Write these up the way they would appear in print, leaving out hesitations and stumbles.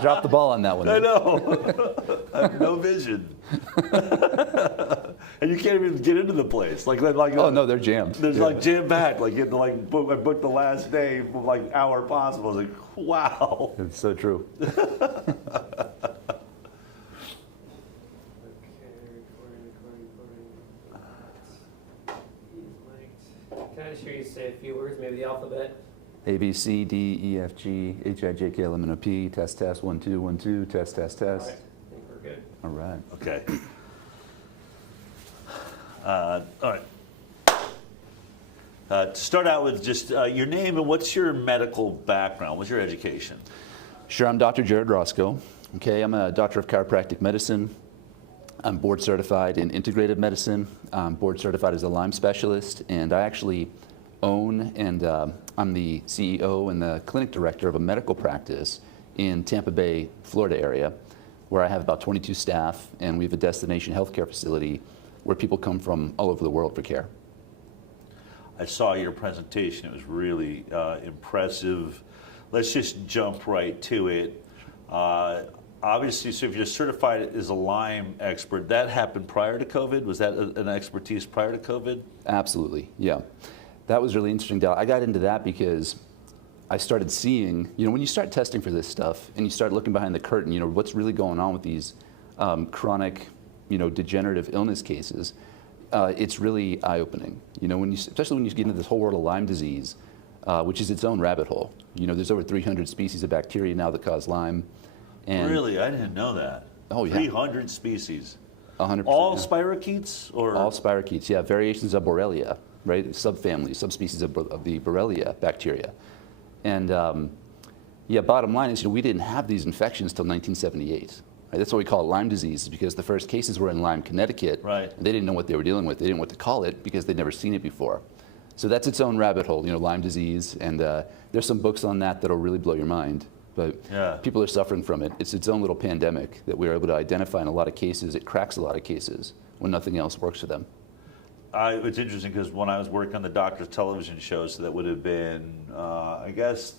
Drop the ball on that one. I know. I have no vision. And you can't even get into the place. Oh no, they're jammed. There's like jam packed. Like I booked the last day, like hour possible. I was like, wow. It's so true. Can I just hear you say a few words, maybe the alphabet? A, B, C, D, E, F, G, H, I, J, K, L, M, N, O, P. Test, test. 1, 2, 1, 2. Test, test, test. All right. I think we're good. All right. Okay. All right. To start out with just your name and what's your medical background? What's your education? Sure, I'm Dr. Jared Roscoe. Okay, I'm a doctor of chiropractic medicine. I'm board certified in integrative medicine. I'm board certified as a Lyme specialist, and I actually own and I'm the CEO and the clinic director of a medical practice in Tampa Bay, Florida area, where I have about 22 staff, and we have a destination healthcare facility where people come from all over the world for care. I saw your presentation. It was really impressive. Let's just jump right to it. Obviously, so if you're certified as a Lyme expert, that happened prior to COVID? Was that an expertise prior to COVID? Absolutely, yeah. That was really interesting, Dal. I got into that because I started seeing, when you start testing for this stuff and you start looking behind the curtain, what's really going on with these chronic, degenerative illness cases, it's really eye-opening. Especially when you get into this whole world of Lyme disease, which is its own rabbit hole. There's over 300 species of bacteria now that cause Lyme. And really? I didn't know that. Oh, yeah. 300 species. 100%. All yeah. spirochetes? Or? All spirochetes, yeah. Variations of Borrelia, right? Subfamilies, subspecies of the Borrelia bacteria. And yeah, bottom line is, we didn't have these infections till 1978. Right? That's what we call Lyme disease, because the first cases were in Lyme, Connecticut. Right. And they didn't know what they were dealing with. They didn't know what to call it because they'd never seen it before. So that's its own rabbit hole, Lyme disease. And there's some books on that that'll really blow your mind. But yeah. People are suffering from it. It's its own little pandemic that we were able to identify in a lot of cases. It cracks a lot of cases when nothing else works for them. It's interesting because when I was working on the doctor's television show, so that would have been, I guess,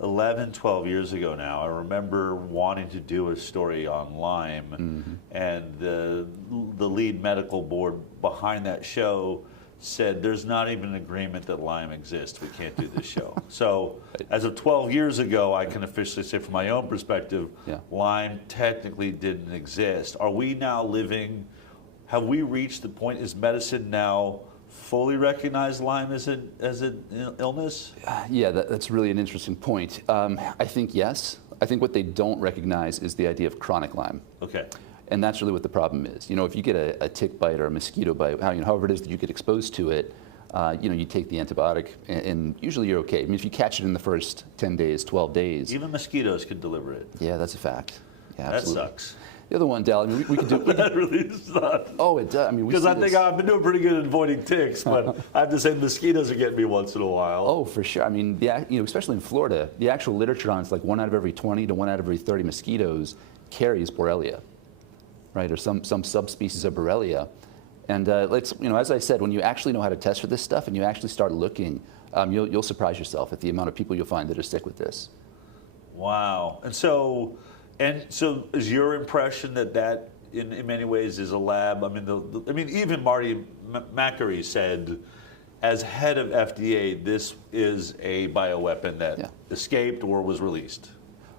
11, 12 years ago now, I remember wanting to do a story on Lyme, and the lead medical board behind that show said there's not even an agreement that Lyme exists. We can't do this show. So as of 12 years ago, I can officially say from my own perspective, yeah. Lyme technically didn't exist. Are we now living, have we reached the point, is medicine now fully recognize Lyme as an illness? Yeah, that's really an interesting point. I think yes. I think what they don't recognize is the idea of chronic Lyme. Okay. And that's really what the problem is. If you get a tick bite or a mosquito bite, however it is that you get exposed to it, you take the antibiotic, and usually you're okay. I mean, if you catch it in the first 10 days, 12 days. Even mosquitoes can deliver it. Yeah, that's a fact. Yeah, that absolutely. sucks. The other one, Dal, I mean, we could do. That really sucks. Oh, it does. I mean, because I think I've been doing pretty good at avoiding ticks, but I have to say mosquitoes are getting me once in a while. Oh, for sure. I mean, especially in Florida, the actual literature on it's like 1 out of every 20 to 1 out of every 30 mosquitoes carries Borrelia, right, or some subspecies of Borrelia. And as I said, when you actually know how to test for this stuff and you actually start looking, you'll surprise yourself at the amount of people you'll find that are sick with this. Wow. And so is your impression that in many ways is a lab? I mean, even Marty Makary said, as head of FDA, this is a bioweapon that escaped or was released.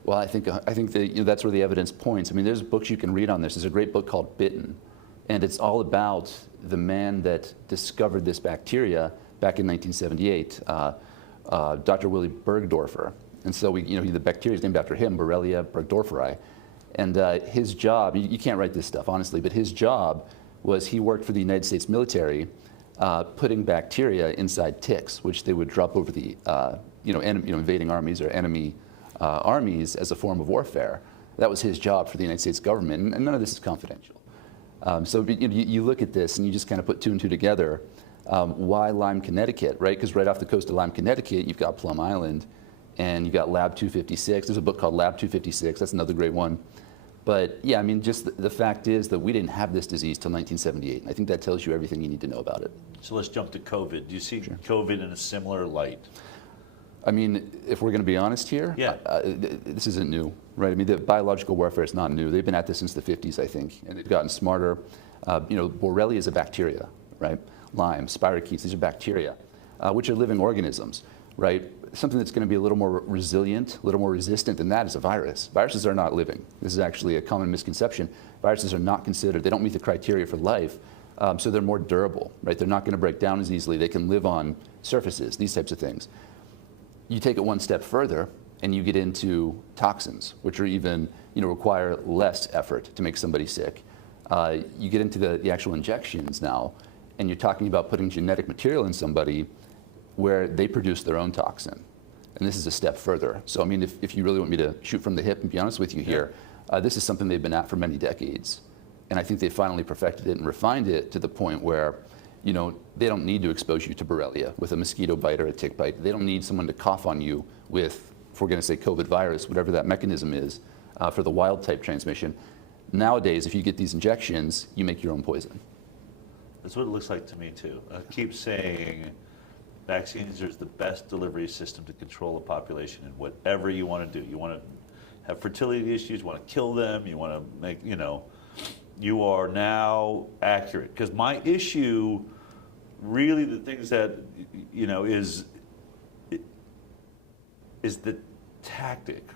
Well, I think that that's where the evidence points. I mean, there's books you can read on this. There's a great book called Bitten, and it's all about the man that discovered this bacteria back in 1978, Dr. Willy Bergdorfer. And so the bacteria is named after him, Borrelia burgdorferi. And his job, you can't write this stuff, honestly, but his job was he worked for the United States military, putting bacteria inside ticks, which they would drop over the invading armies or enemy armies as a form of warfare. That was his job for the United States government, and none of this is confidential. So you look at this and you just kind of put two and two together. Why Lyme, Connecticut, right? Because right off the coast of Lyme, Connecticut, you've got Plum Island, and you've got Lab 256. There's a book called Lab 256. That's another great one. But yeah, I mean, just the fact is that we didn't have this disease till 1978. And I think that tells you everything you need to know about it. So let's jump to COVID. Do you see COVID in a similar light? I mean, if we're going to be honest here, Yeah. this isn't new, right? I mean, the biological warfare is not new. They've been at this since the 50s, I think, and they've gotten smarter. Borrelia is a bacteria, right? Lyme, spirochetes, these are bacteria, which are living organisms, right? Something that's going to be a little more resilient, a little more resistant than that is a virus. Viruses are not living. This is actually a common misconception. Viruses are not considered, they don't meet the criteria for life, so they're more durable, right? They're not going to break down as easily. They can live on surfaces, these types of things. You take it one step further and you get into toxins, which are even, require less effort to make somebody sick. You get into the actual injections now, and you're talking about putting genetic material in somebody where they produce their own toxin. And this is a step further. So, I mean, if you really want me to shoot from the hip and be honest with you here, this is something they've been at for many decades. And I think they finally perfected it and refined it to the point where, they don't need to expose you to Borrelia with a mosquito bite or a tick bite. They don't need someone to cough on you with, if we're going to say COVID virus, whatever that mechanism is for the wild type transmission. Nowadays, if you get these injections, you make your own poison. That's what it looks like to me too. I keep saying vaccines is the best delivery system to control a population in whatever you want to do. You want to have fertility issues, you want to kill them, you want to make, you are now accurate. Because my issue, really the things that, is the tactic,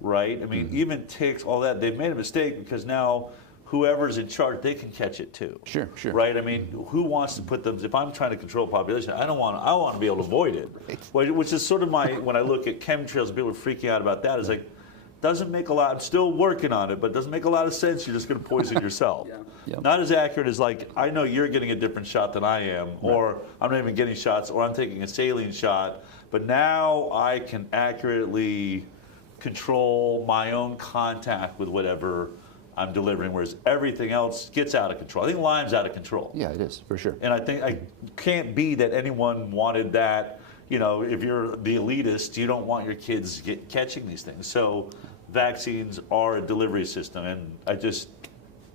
right? I mean, even ticks, all that, they've made a mistake because now whoever's in charge, they can catch it too. Sure. Right? I mean, who wants to put them, if I'm trying to control population, I want to be able to avoid it. Right. Which is sort of when I look at chemtrails, people are freaking out about that. It's like, doesn't make a lot, I'm still working on it, but it doesn't make a lot of sense. You're just going to poison yourself. Yep. Not as accurate as I know you're getting a different shot than I am, or I'm not even getting shots, or I'm taking a saline shot, but now I can accurately control my own contact with whatever I'm delivering, whereas everything else gets out of control. I think Lyme's out of control. Yeah, it is, for sure. And I think I can't be that anyone wanted that. If you're the elitist, you don't want your kids catching these things. So vaccines are a delivery system. And I just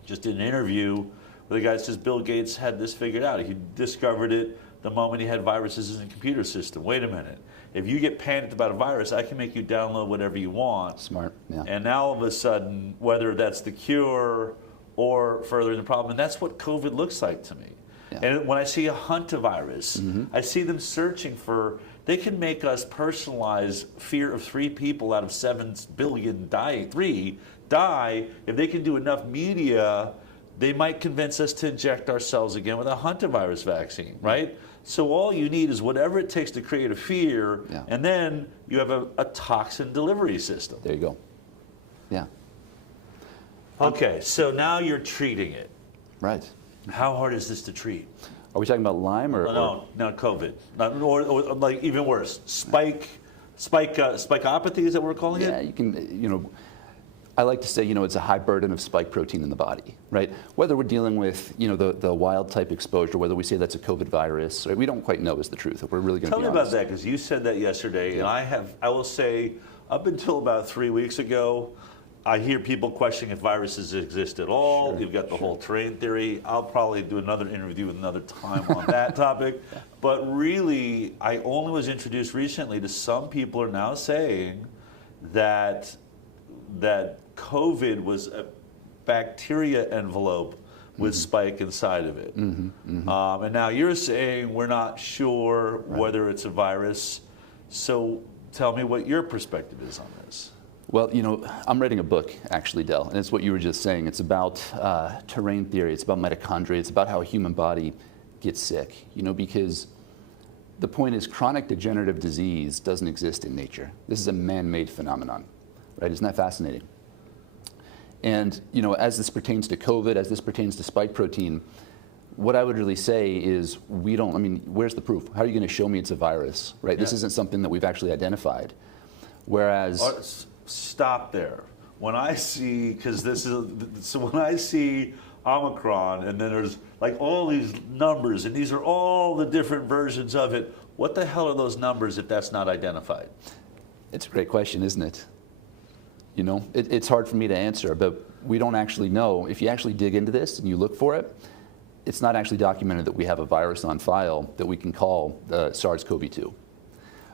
did an interview where the guy says Bill Gates had this figured out. He discovered it the moment he had viruses in the computer system. Wait a minute. If you get panicked about a virus, I can make you download whatever you want. Smart, yeah. And now all of a sudden, whether that's the cure or furthering the problem, and that's what COVID looks like to me. Yeah. And when I see a hantavirus, I see them searching for, they can make us personalize fear of 3 people out of 7 billion die. If they can do enough media, they might convince us to inject ourselves again with a hantavirus vaccine, right? So all you need is whatever it takes to create a fear, and then you have a toxin delivery system. There you go. Yeah. Okay, so now you're treating it. Right. How hard is this to treat? Are we talking about Lyme or? No, COVID. Or like even worse, spikeopathy, is that what we're calling it? Yeah, you can, I like to say, it's a high burden of spike protein in the body, right? Whether we're dealing with, the wild type exposure, whether we say that's a COVID virus, right? We don't quite know is the truth. If we're really going to be honest. Tell me about that, because you said that yesterday, and I will say, up until about 3 weeks ago, I hear people questioning if viruses exist at all. You've got the whole terrain theory. I'll probably do another interview another time on that topic. But really, I only was introduced recently to some people are now saying that COVID was a bacteria envelope with spike inside of it. And now you're saying we're not sure whether it's a virus. So tell me what your perspective is on this. Well, I'm writing a book, actually, Del, and it's what you were just saying. It's about terrain theory. It's about mitochondria. It's about how a human body gets sick, because the point is chronic degenerative disease doesn't exist in nature. This is a man-made phenomenon, right? Isn't that fascinating? And, as this pertains to COVID, as this pertains to spike protein, what I would really say is where's the proof? How are you going to show me it's a virus, right? This isn't something that we've actually identified. Whereas... Stop there. When I see, when I see Omicron and then there's like all these numbers and these are all the different versions of it, what the hell are those numbers if that's not identified? It's a great question, isn't it? It's hard for me to answer, but we don't actually know. If you actually dig into this and you look for it, it's not actually documented that we have a virus on file that we can call the SARS-CoV-2.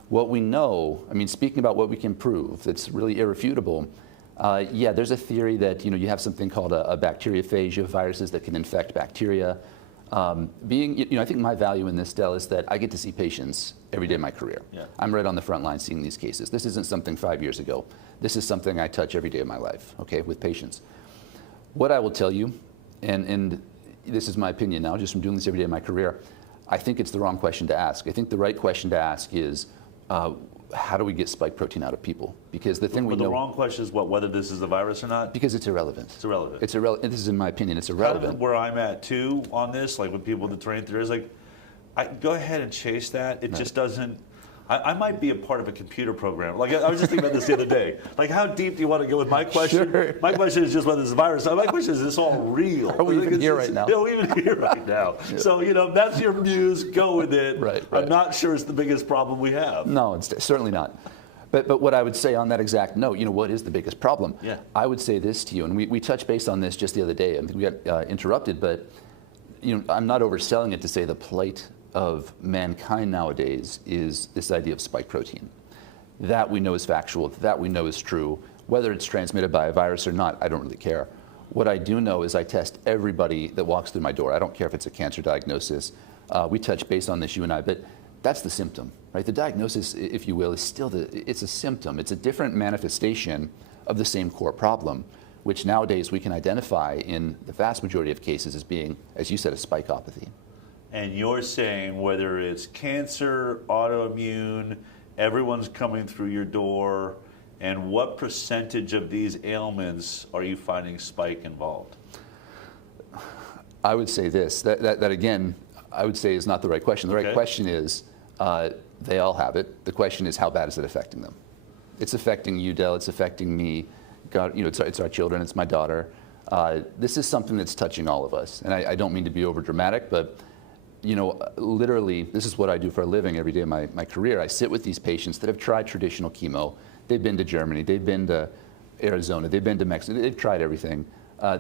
What we know, I mean, speaking about what we can prove, that's really irrefutable. Yeah, there's a theory that you have something called a bacteriophage. You have viruses that can infect bacteria. I think my value in this, Del, is that I get to see patients every day of my career. Yeah. I'm right on the front line seeing these cases. This isn't something 5 years ago. This is something I touch every day of my life, okay, with patients. What I will tell you, and this is my opinion now, just from doing this every day of my career, I think it's the wrong question to ask. I think the right question to ask is, how do we get spike protein out of people? Because the thing we know... the wrong question is what, whether this is a virus or not? Because it's irrelevant. It's irrelevant. It's irrelevant. This is, in my opinion, it's irrelevant. Kind of where I'm at, too, on this, like with people that train theories, like, go ahead and chase that. It just doesn't... I might be a part of a computer program. Like, I was just thinking about this the other day. Like, how deep do you want to go with my question? Sure. My question is just whether it's a virus. My question is this all real? Are we even here right now? Yeah, we're even here right now. Yeah. So, that's your muse. Go with it. Right. I'm not sure it's the biggest problem we have. No, it's certainly not. But what I would say on that exact note, what is the biggest problem? Yeah. I would say this to you, and we touched base on this just the other day. I think we got interrupted, but I'm not overselling it to say the plight of mankind nowadays is this idea of spike protein. That we know is factual, that we know is true. Whether it's transmitted by a virus or not, I don't really care. What I do know is I test everybody that walks through my door. I don't care if it's a cancer diagnosis. We touch base on this, you and I, but that's the symptom, right? The diagnosis, if you will, is still it's a symptom. It's a different manifestation of the same core problem, which nowadays we can identify in the vast majority of cases as being, as you said, a spikeopathy. And you're saying whether it's cancer, autoimmune, everyone's coming through your door, and what percentage of these ailments are you finding spike involved? I would say this, that again, I would say is not the right question. The right question is, they all have it. The question is, how bad is it affecting them? It's affecting you, Del, it's affecting me. God, it's our children, it's my daughter. This is something that's touching all of us. And I don't mean to be over dramatic, but literally, this is what I do for a living every day of my career. I sit with these patients that have tried traditional chemo. They've been to Germany, they've been to Arizona, they've been to Mexico, they've tried everything.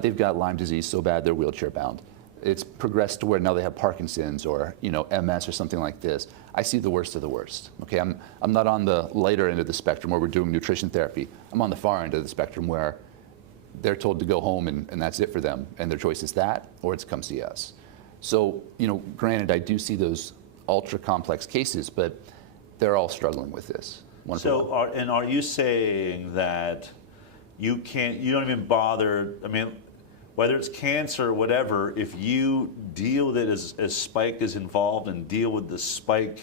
They've got Lyme disease so bad they're wheelchair bound. It's progressed to where now they have Parkinson's or MS or something like this. I see the worst of the worst. Okay, I'm not on the lighter end of the spectrum where we're doing nutrition therapy. I'm on the far end of the spectrum where they're told to go home and that's it for them. And their choice is that or it's come see us. So, granted, I do see those ultra complex cases, but they're all struggling with this. So, are you saying that you don't even bother, whether it's cancer or whatever, if you deal with it as spike is involved and deal with the spike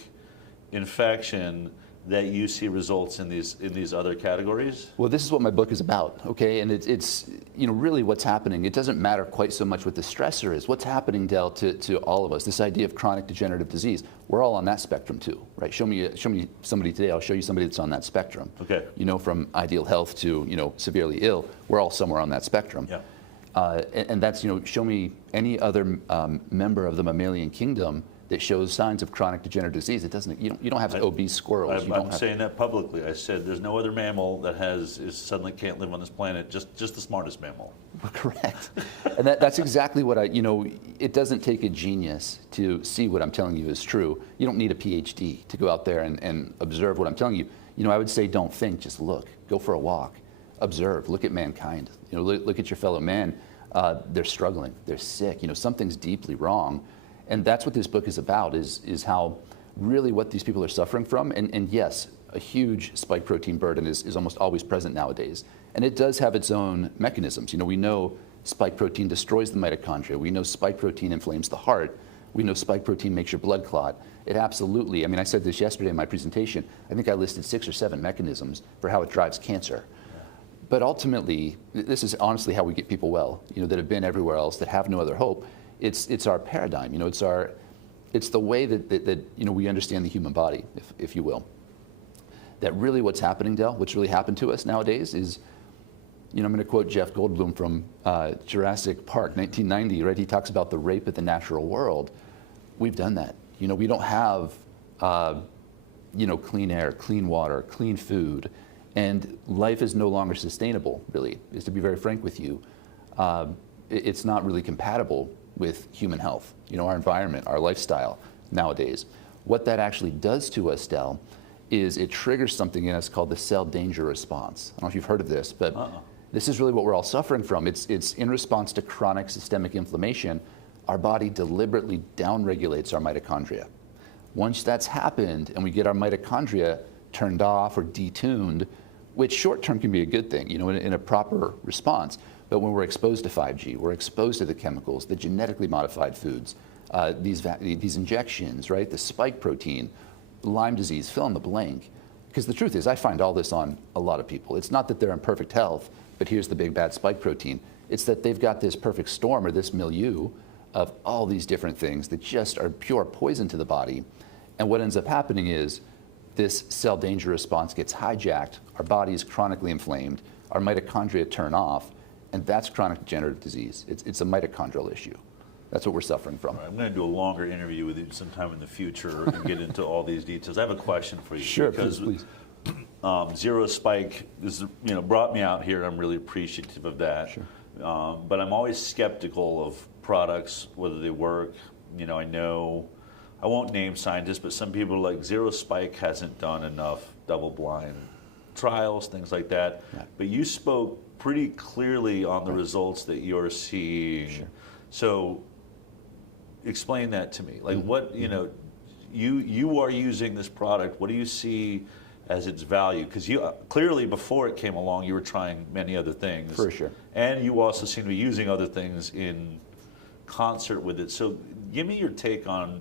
infection, that you see results in these other categories? Well, this is what my book is about, okay? And it's really what's happening. It doesn't matter quite so much what the stressor is. What's happening, Del, to all of us? This idea of chronic degenerative disease. We're all on that spectrum too, right? Show me somebody today. I'll show you somebody that's on that spectrum. Okay. From ideal health to severely ill. We're all somewhere on that spectrum. Yeah. And that's show me any other member of the mammalian kingdom that shows signs of chronic degenerative disease. It doesn't. You don't have obese squirrels. I'm saying that publicly. I said there's no other mammal that suddenly can't live on this planet. Just the smartest mammal. Correct. And that's exactly what it doesn't take a genius to see what I'm telling you is true. You don't need a PhD to go out there and observe what I'm telling you. I would say don't think, just look. Go for a walk. Observe. Look at mankind. Look at your fellow man. They're struggling. They're sick. Something's deeply wrong. And that's what this book is about, is how really what these people are suffering from. And yes, a huge spike protein burden is almost always present nowadays. And it does have its own mechanisms. We know spike protein destroys the mitochondria. We know spike protein inflames the heart. We know spike protein makes your blood clot. It absolutely, I said this yesterday in my presentation. I think I listed 6 or 7 mechanisms for how it drives cancer. But ultimately, this is honestly how we get people well, that have been everywhere else, that have no other hope. It's our paradigm, it's the way that we understand the human body, if you will. That really what's happening, Del, what's really happened to us nowadays is, I'm going to quote Jeff Goldblum from Jurassic Park, 1990, right? He talks about the rape of the natural world. We've done that. We don't have, clean air, clean water, clean food, and life is no longer sustainable, really, is to be very frank with you. It's not really compatible with human health, our environment, our lifestyle nowadays. What that actually does to us, Del, is it triggers something in us called the cell danger response. I don't know if you've heard of this, but this is really what we're all suffering from. It's in response to chronic systemic inflammation, our body deliberately downregulates our mitochondria. Once that's happened and we get our mitochondria turned off or detuned, which short-term can be a good thing, in a proper response, but when we're exposed to 5G, we're exposed to the chemicals, the genetically modified foods, these injections, right? The spike protein, Lyme disease, fill in the blank. Because the truth is, I find all this on a lot of people. It's not that they're in perfect health, but here's the big bad spike protein. It's that they've got this perfect storm or this milieu of all these different things that just are pure poison to the body. And what ends up happening is this cell danger response gets hijacked, our body is chronically inflamed, our mitochondria turn off, and that's chronic degenerative disease. It's a mitochondrial issue. That's what we're suffering from. I'm going to do a longer interview with you sometime in the future and get into all these details. I have a question for you. Sure, because, please. Zero Spike brought me out here. I'm really appreciative of that. Sure. But I'm always skeptical of products, whether they work. I know, I won't name scientists, but some people are like, Zero Spike hasn't done enough double-blind trials, things like that. Right. But you spoke pretty clearly on the results that you're seeing. Sure. So explain that to me. Like what, you are using this product. What do you see as its value? Because you clearly before it came along, you were trying many other things. For sure. And you also seem to be using other things in concert with it. So give me your take on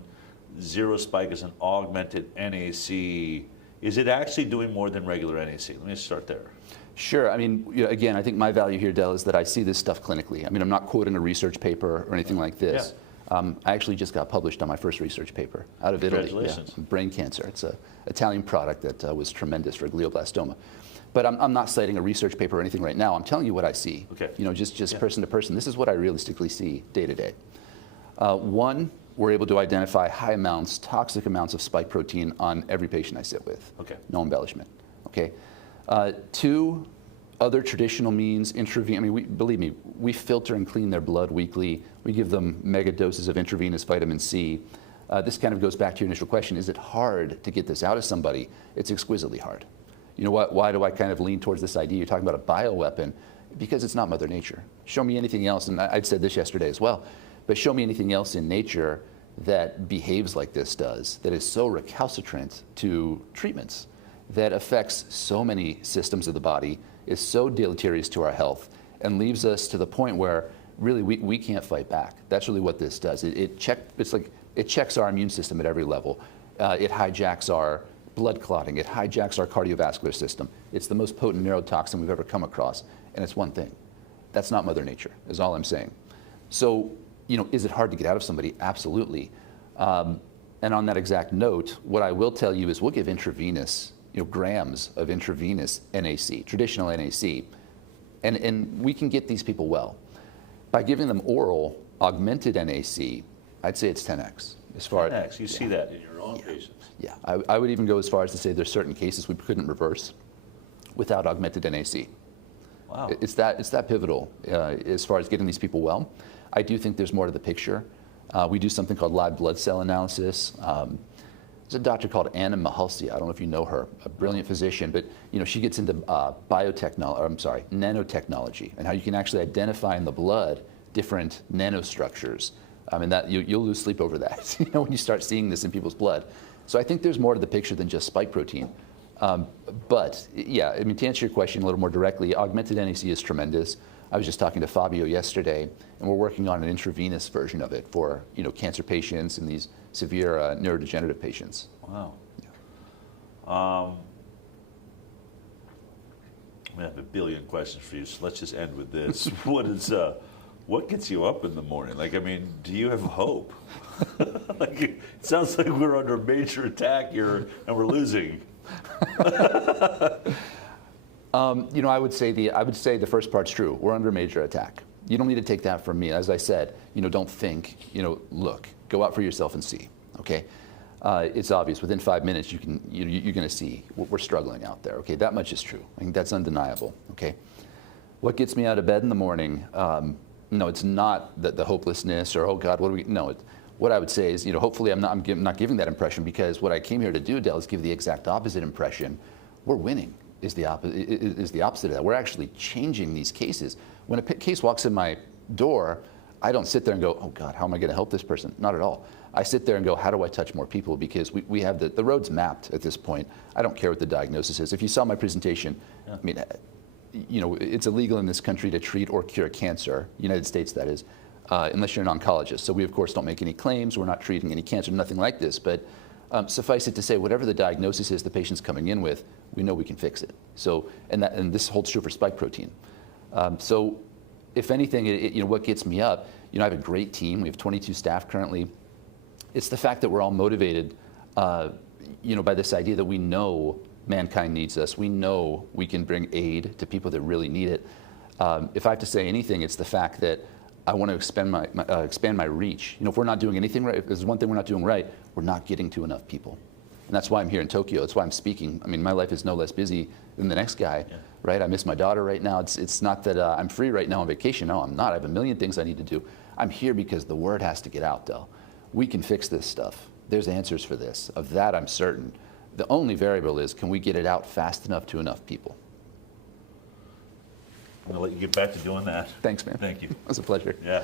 Zero Spike as an augmented NAC. Is it actually doing more than regular NAC? Let me start there. Sure. I mean, again, I think my value here, Del, is that I see this stuff clinically. I mean, I'm not quoting a research paper or anything like this. Yeah. I actually just got published on my first research paper out of Italy. Congratulations. Yeah, brain cancer. It's an Italian product that was tremendous for glioblastoma. But I'm not citing a research paper or anything right now. I'm telling you what I see. Okay. Just person to person. This is what I realistically see day to day. One, we're able to identify high amounts, toxic amounts of spike protein on every patient I sit with. Okay. No embellishment. Okay. Two, other traditional means, intravenous. I mean, believe me, we filter and clean their blood weekly. We give them mega doses of intravenous vitamin C. This kind of goes back to your initial question. Is it hard to get this out of somebody? It's exquisitely hard. You know what? Why do I kind of lean towards this idea? You're talking about a bioweapon. Because it's not Mother Nature. Show me anything else, and I'd said this yesterday as well, but show me anything else in nature that behaves like this does, that is so recalcitrant to treatments, that affects so many systems of the body, is so deleterious to our health, and leaves us to the point where really we can't fight back. That's really what this does. It checks our immune system at every level. It hijacks our blood clotting. It hijacks our cardiovascular system. It's the most potent neurotoxin we've ever come across, and it's one thing. That's not Mother Nature, is all I'm saying. So, is it hard to get out of somebody? Absolutely. And on that exact note, what I will tell you is we'll give intravenous, grams of intravenous NAC, traditional NAC, and we can get these people well. By giving them oral augmented NAC, I'd say it's 10x. As far 10x, you see that in your own patients. Yeah, I would even go as far as to say there's certain cases we couldn't reverse without augmented NAC. Wow. It's that pivotal as far as getting these people well. I do think there's more to the picture. We do something called live blood cell analysis. There's a doctor called Anna Mahalsia. I don't know if you know her, a brilliant physician, but she gets into nanotechnology and how you can actually identify in the blood different nanostructures. I mean, that you'll lose sleep over that when you start seeing this in people's blood. So I think there's more to the picture than just spike protein. But yeah, I mean, to answer your question a little more directly, augmented NAC is tremendous. I was just talking to Fabio yesterday, and we're working on an intravenous version of it for cancer patients and these severe neurodegenerative patients. Wow. Yeah. I'm gonna have a billion questions for you, so let's just end with this. What gets you up in the morning? Like, I mean, do you have hope? Like, it sounds like we're under major attack here and we're losing. I would say the first part's true. We're under major attack. You don't need to take that from me. As I said, don't think. Look, go out for yourself and see. Okay, it's obvious. Within 5 minutes, you're going to see we're struggling out there. Okay, that much is true. I think that's undeniable. Okay, what gets me out of bed in the morning? No, it's not the hopelessness or oh God, what do we? No, what I would say is, hopefully I'm not giving that impression, because what I came here to do, Del, is give the exact opposite impression. We're winning is the opposite of that. We're actually changing these cases. When a case walks in my door, I don't sit there and go, oh God, how am I going to help this person? Not at all. I sit there and go, how do I touch more people? Because we have the road's mapped at this point. I don't care what the diagnosis is. If you saw my presentation, I mean, it's illegal in this country to treat or cure cancer, United States that is, unless you're an oncologist. So we, of course, don't make any claims. We're not treating any cancer, nothing like this. But suffice it to say, whatever the diagnosis is the patient's coming in with, we know we can fix it. So, and this holds true for spike protein. So if anything, what gets me up, I have a great team. We have 22 staff currently. It's the fact that we're all motivated, by this idea that we know mankind needs us. We know we can bring aid to people that really need it. If I have to say anything, it's the fact that I want to expand my reach. If we're not doing anything right, if there's one thing we're not doing right, we're not getting to enough people. And that's why I'm here in Tokyo. That's why I'm speaking. I mean, my life is no less busy than the next guy, right? I miss my daughter right now. It's not that I'm free right now on vacation. No, I'm not. I have a million things I need to do. I'm here because the word has to get out, though. We can fix this stuff. There's answers for this. Of that, I'm certain. The only variable is, can we get it out fast enough to enough people? I'm going to let you get back to doing that. Thanks, man. Thank you. It was a pleasure. Yeah.